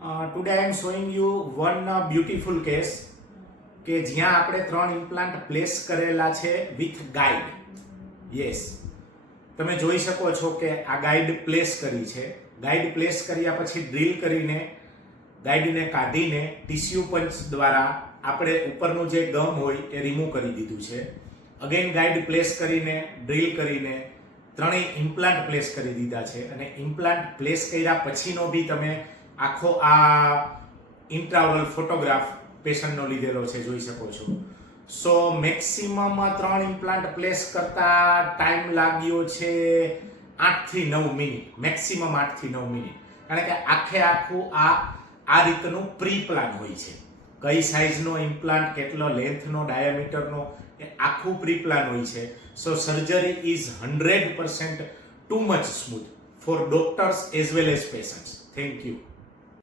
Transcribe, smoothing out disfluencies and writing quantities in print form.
Today I am showing you one beautiful case કે જ્યાં આપણે 3 ઇમ્પ્લાન્ટ પ્લેસ કરેલા છે વિથ ગાઈડ. યસ, તમે જોઈ શકો છો કે આ ગાઈડ પ્લેસ કરી છે. ગાઈડ પ્લેસ કર્યા પછી ડ્રીલ કરીને ગાઈડને કાઢીને ટીસ્યુ પંચ દ્વારા આપણે ઉપરનું જે ગમ હોય એ રિમૂવ કરી દીધું છે. અગેન ગાઈડ પ્લેસ કરીને ડ્રીલ કરીને ત્રણેય ઇમ્પ્લાન્ટ પ્લેસ કરી દીધા છે અને ઇમ્પ્લાન્ટ પ્લેસ કર્યા પછીનો બી તમે આખો આ ઇન્ટ્રાઓરલ ફોટોગ્રાફ પેશન્ટનો લીધેલો છે, જોઈ શકો છો. સો મેક્સિમમ 3 ઇમ્પ્લાન્ટ પ્લેસ કરતા ટાઈમ લાગ્યો છે 8 થી 9 મિનિટ, મેક્સિમમ 8 થી 9 મિનિટ. કારણ કે આખે આખું આ રીતનું પ્રી પ્લાન હોય છે. કઈ સાઇઝનો ઇમ્પ્લાન્ટ, કેટલો લેન્થનો, ડાયામીટરનો, એ આખું પ્રી પ્લાન હોય છે. So surgery is 100% too much smooth for doctors as well as patients. Thank you.